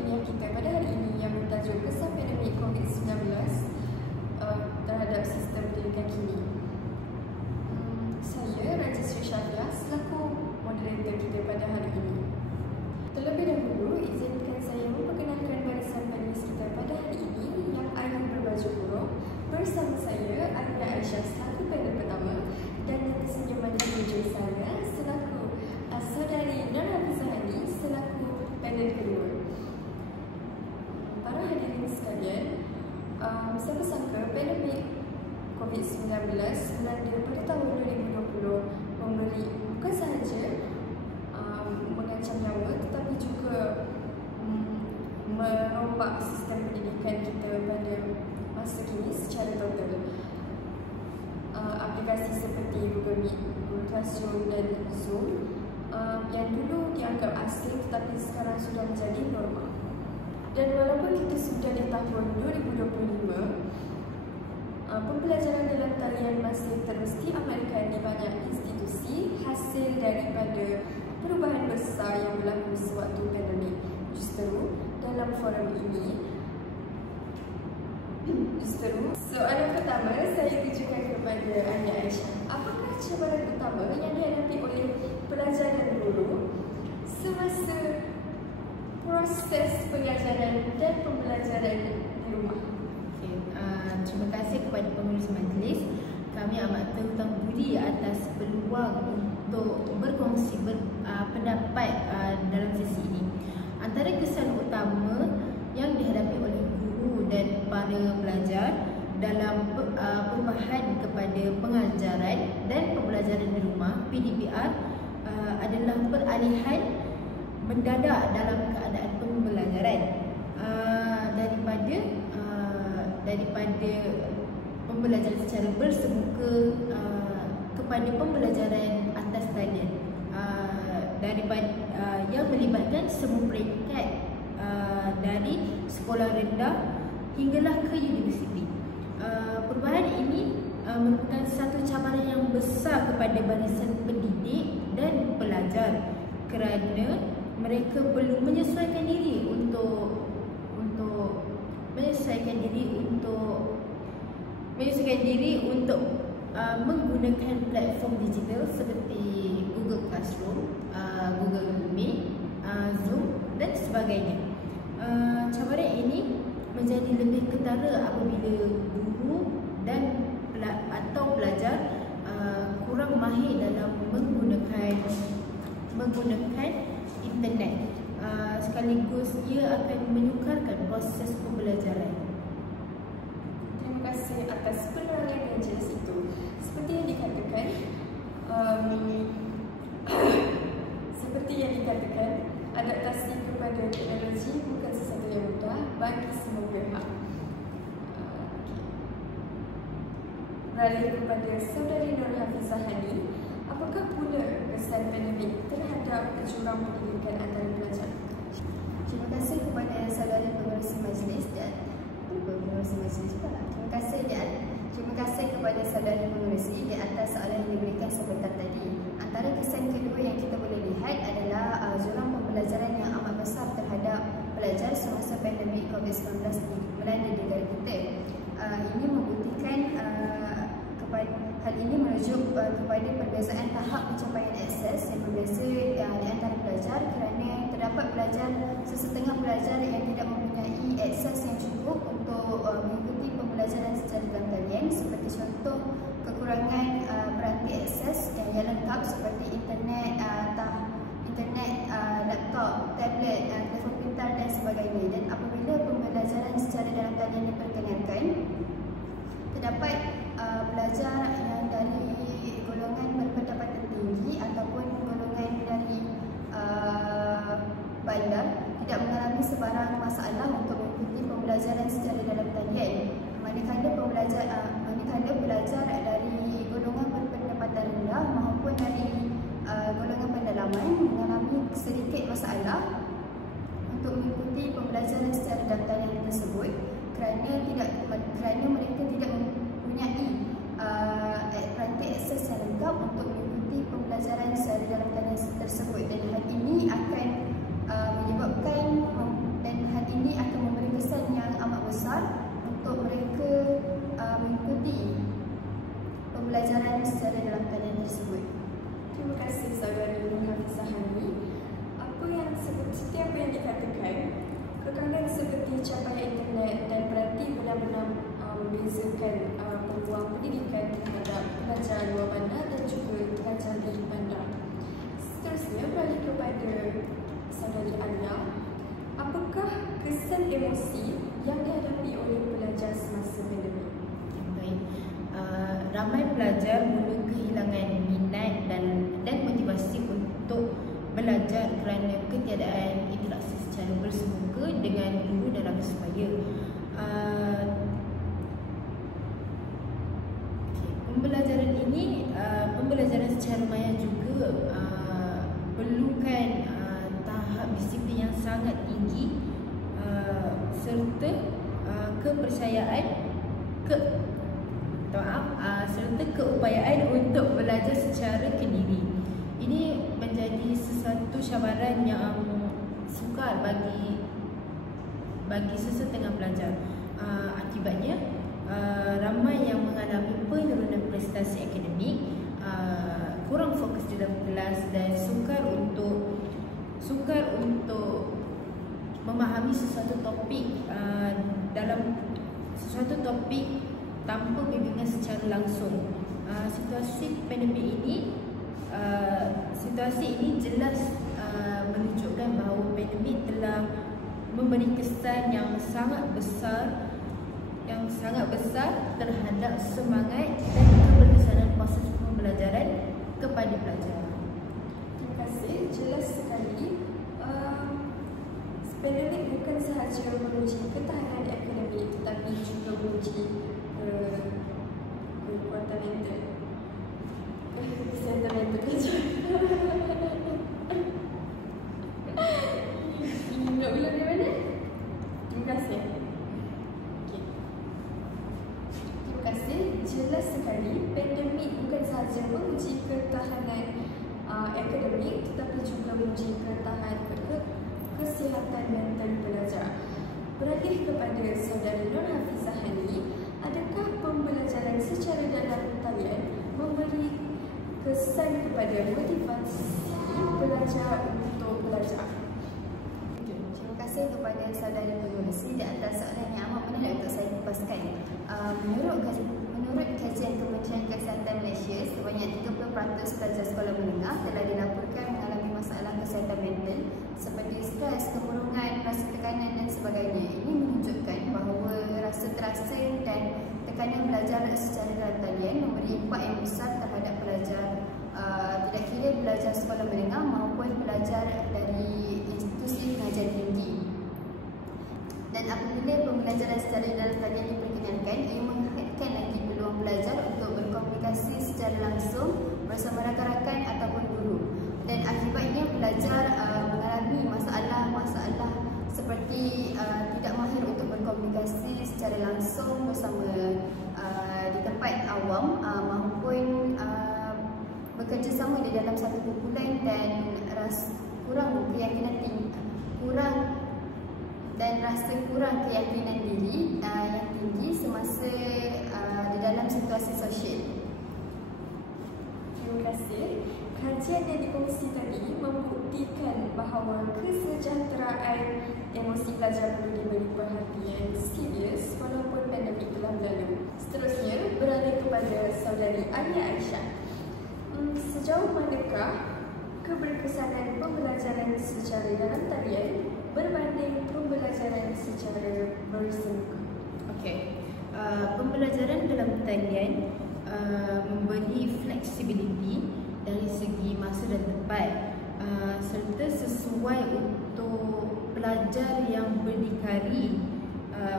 ilmiah kita pada hari ini yang bertajuk Kesan Pandemik COVID-19 terhadap sistem pendidikan kini. Saya Raja Sri Syafia selaku moderator kita pada hari ini. Terlebih dahulu, izinkan saya memperkenalkan barisan panelis kita pada hari ini yang akan berbaju kurung. Bersama saya, Aina Aisyah selaku panel pertama dan yang tersenyum pada Joy Sarah selaku saudari Nur Hafizahani selaku panel kedua. Para hadirin sekalian, siapa sangka pandemik COVID-19 melanda pada tahun 2020 memberi bukan sahaja mengancam nyawa tetapi juga merombak sistem pendidikan kita pada masa kini secara total. Aplikasi seperti Google Meet, Google Classroom dan Zoom yang dulu dianggap asing tetapi sekarang sudah menjadi normal. Dan walaupun kita sudah di tahun 2025, pembelajaran dalam talian masih terus diamalkan di banyak institusi hasil daripada perubahan besar yang berlaku sewaktu pandemik. Justeru dalam forum ini, soalan pertama saya tujukan kepada Aina Aisyah. Apakah cabaran utama yang dihadapi oleh pelajar dan guru semasa proses pengajaran dan pembelajaran di rumah? Terima kasih kepada pengurus majlis. Kami amat terhutang budi atas peluang untuk berkongsi pendapat dalam sesi ini. Antara kesan utama yang dihadapi oleh guru dan para pelajar dalam perubahan kepada pengajaran dan pembelajaran di rumah (PDPR) adalah peralihan mendadak dalam keadaan pembelajaran daripada pembelajaran secara bersemuka kepada pembelajaran atas talian yang melibatkan semua peringkat dari sekolah rendah hinggalah ke universiti. Perubahan ini merupakan satu cabaran yang besar kepada barisan pendidik dan pelajar kerana mereka perlu menyesuaikan diri untuk menggunakan platform digital seperti Google Classroom, Google Meet, Zoom dan sebagainya. Cabaran ini menjadi lebih ketara apabila guru dan atau pelajar kurang mahir dalam menggunakan internet. Sekaligus ia akan menyukarkan proses pembelajaran. Terima kasih atas penerangan yang jelas itu. Seperti yang dikatakan, adaptasi kepada teknologi bukan sesuatu yang mudah bagi semua pihak. Beralih kepada saudari Nur Hafizahani, apakah pula kesan pandemik terhadap jurang pendidikan antara pelajar? Terima kasih kepada saudara pengurusi majlis dan pengurusi majlis juga. Terima kasih kepada saudara pengurusi di atas soalan yang diberikan sebentar tadi. Antara kesan kedua yang kita boleh lihat adalah jurang pembelajaran yang amat besar terhadap pelajar semasa pandemik COVID-19 melanda negara kita. Ini membuktikan hal ini merujuk kepada perbezaan tahap pencapaian akses yang berbeza di antara pelajar kerana terdapat sesetengah pelajar yang tidak mempunyai akses yang cukup untuk mengikuti pembelajaran secara dalam talian, seperti contoh kekurangan peranti akses yang lengkap seperti internet, laptop, tablet, telefon pintar dan sebagainya. Dan apabila pembelajaran secara dalam talian diperkenankan, terdapat pelajar yang dari golongan berpendapatan tinggi ataupun golongan dari bandar tidak mengalami sebarang masalah untuk mengikuti pembelajaran secara dalam talian. Manakala pelajar dari golongan berpendapatan rendah maupun dari golongan pendalaman mengalami sedikit masalah untuk mengikuti pembelajaran secara dalam talian tersebut kerana mereka tidak mempunyai peranti akses yang lengkap untuk mengikuti pembelajaran secara dalam talian tersebut, dan hal ini akan menyebabkan seperti apa yang dikatakan, kekangan seperti capaian internet dan peranti benar-benar membezakan peluang pendidikan terhadap pelajar luar bandar dan juga pelajar di bandar. Seterusnya, beralih kepada saudari Alia. Apakah kesan emosi yang dihadapi oleh pelajar semasa pandemik? Baik. Ramai pelajar mula kehilangan minat dan motivasi untuk belajar kerana ketiadaan interaksi secara bersemuka dengan guru dalam sebaya. Pembelajaran secara maya juga perlukan tahap disiplin yang sangat tinggi serta serta keupayaan untuk belajar secara kendiri. Ini menjadi sesuatu cabaran yang sukar bagi sesetengah pelajar. Akibatnya ramai yang mengalami penurunan prestasi akademik, kurang fokus dalam kelas dan sukar untuk memahami sesuatu topik tanpa bimbingan secara langsung. Situasi ini jelas menunjukkan bahawa pandemik telah memberi kesan yang sangat besar terhadap semangat dan keberkesanan proses pembelajaran kepada pelajar. Terima kasih. Jelas sekali. Pandemik bukan sahaja menguji ketahanan akademik tetapi juga menguji kekuatan mental. Kesihatan mental saja. Nak ulang dari mana? Terima kasih. Okay. Terima kasih. Jelas sekali, pandemik bukan sahaja menguji ketahanan akademik tetapi juga menguji kesihatan mental pelajar. Beralih kepada saudara Nur Hafizah Hani, adakah pembelajaran secara dalam talian memberi kesan kepada motivasi pelajar untuk belajar? Terima kasih kepada saudara penerusi di atas soalan yang amat menarik untuk saya kupaskan. Menurut kajian Kementerian Kesihatan Malaysia, sebanyak 30% pelajar sekolah menengah telah dilaporkan mengalami masalah kesihatan mental seperti stres, kemurungan, rasa tekanan dan sebagainya. Ini menunjukkan bahawa rasa terasing dan tekanan belajar secara dalam talian memberi impak yang besar terhadap pelajar, tidak kira pelajar sekolah menengah maupun pelajar dari institusi pengajian tinggi. Dan apabila pembelajaran secara dalam talian diperkenankan, ia menghadirkan lagi peluang pelajar untuk berkomunikasi secara langsung bersama rakan-rakan ataupun guru. Dan akibatnya pelajar mengalami masalah seperti tidak mahir untuk berkomunikasi secara langsung bersama di tempat awam maupun bekerjasama di dalam satu kumpulan dan kurang keyakinan diri yang tinggi semasa di dalam situasi sosial. Terima kasih. Kajian yang dikongsi tadi membuktikan bahawa kesejahteraan emosi pelajar perlu diberi perhatian serius walaupun pandemik telah berlalu. Seterusnya, beralih kepada saudari Alia Aisyah. Sejauh manakah keberkesanan pembelajaran secara dalam talian berbanding pembelajaran secara bersemuka? Okey. Pembelajaran dalam talian memberi fleksibiliti dari segi masa dan tempat serta sesuai untuk pelajar yang berdikari,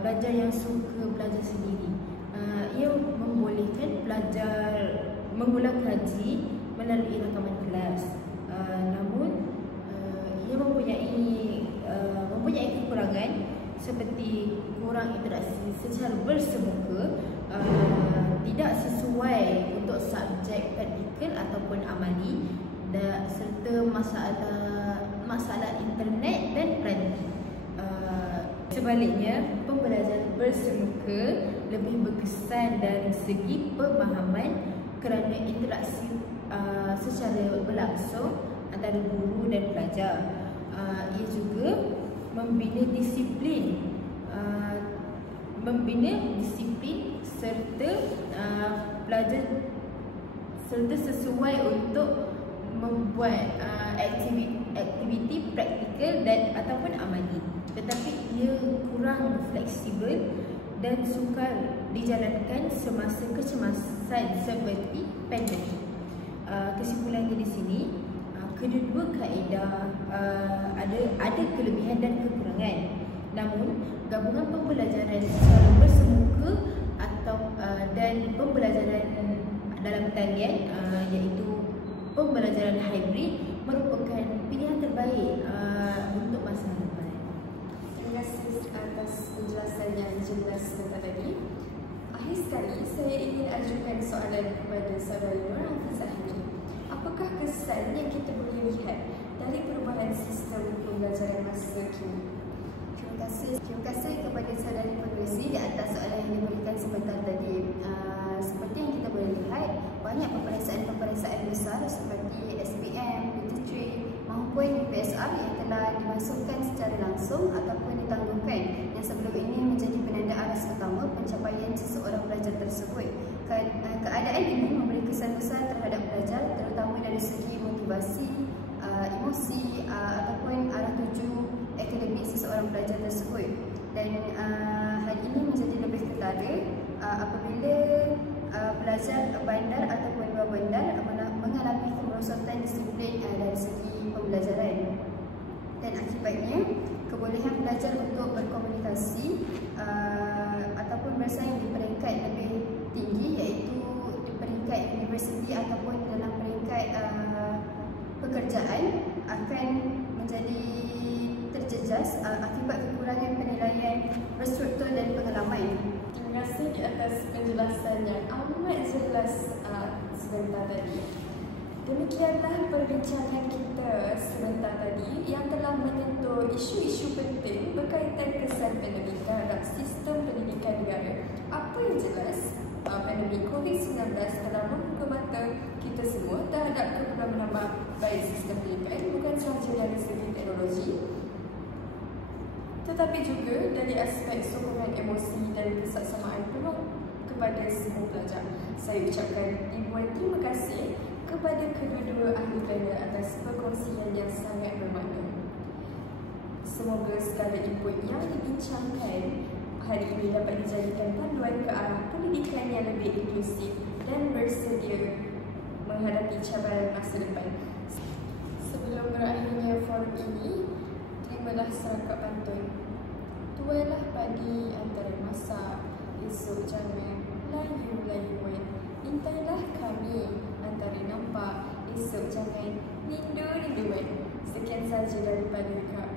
pelajar yang suka belajar sendiri. Ia membolehkan pelajar mengulang kaji melalui rakaman kelas. Namun ia mempunyai kekurangan seperti kurang interaksi secara bersemuka, tidak sesuai untuk subjek praktikal ataupun amali, serta masalah internet dan peranti. Sebaliknya, pembelajaran bersemuka lebih berkesan dari segi pemahaman kerana interaksi secara berlangsung antara guru dan pelajar. ia juga membina disiplin serta pelajar serta sesuai untuk membuat aktiviti praktikal dan ataupun amali, tetapi ia kurang fleksibel dan sukar dijalankan semasa kecemasan seperti pandemik. Kesimpulannya di sini, kedua-dua kaedah ada kelebihan dan kekurangan. Namun gabungan pembelajaran secara bersemuka dan pembelajaran dalam talian iaitu pembelajaran hybrid merupakan pilihan terbaik untuk masa depan. Terima kasih atas penjelasan yang jelas sebentar tadi. Akhir sekali, saya ingin ajukan soalan kepada saudara Nur Hafizah ini. Apakah kesan yang kita boleh lihat dari perubahan sistem pembelajaran masa kini? Terima kasih kepada saudari penerusi di atas soalan yang diberikan sebentar tadi. Seperti yang kita boleh lihat, banyak peperiksaan besar seperti SPM, Literature maupun PSR yang telah dimasukkan secara langsung ataupun ditangguhkan, yang sebelum ini menjadi penanda aras utama pencapaian seseorang pelajar tersebut. Keadaan ini memberi kesan besar terhadap pelajar, terutama dari segi motivasi, emosi ataupun arah tuju akademik seseorang pelajar tersebut. Dan hal ini menjadi lebih ketara apabila pelajar bandar ataupun luar bandar mengalami kemerosotan disiplin dari segi pembelajaran. Dan akibatnya, kebolehan pelajar untuk berkomunikasi ataupun bersaing di peringkat lebih tinggi, iaitu di peringkat universiti ataupun dalam peringkat pekerjaan akan menjadi terjejas akibat kekurangan penilaian berstruktur dan pengalaman. Terima kasih di atas penjelasan yang amat jelas sebentar tadi. Demikianlah perbincangan kita sebentar tadi yang telah menyentuh isu-isu penting berkaitan kesan pandemik terhadap sistem pendidikan negara. Apa yang jelas, pandemik COVID-19 telah membuka mata kita semua terhadap keperluan menambah baik sistem pendidikan, bukan sahaja dari segi teknologi, tetapi juga dari aspek sokongan emosi dan kesaksamaan peluang kepada semua pelajar. Saya ucapkan ribuan terima kasih kepada kedua-dua ahli ganda atas perkongsian yang sangat bermakna. Semoga segala input yang dibincangkan hari ini dapat dijadikan panduan ke arah pendidikan yang lebih inklusif dan bersedia menghadapi cabaran masa depan. Sebelum berakhirnya forum ini, terimalah serangkap pantun. Tuailah padi antara masak, esok jangan layu-layuan. Intailah kami antara nampak, esok jangan lindu-linduan. Sekian sahaja daripada Kak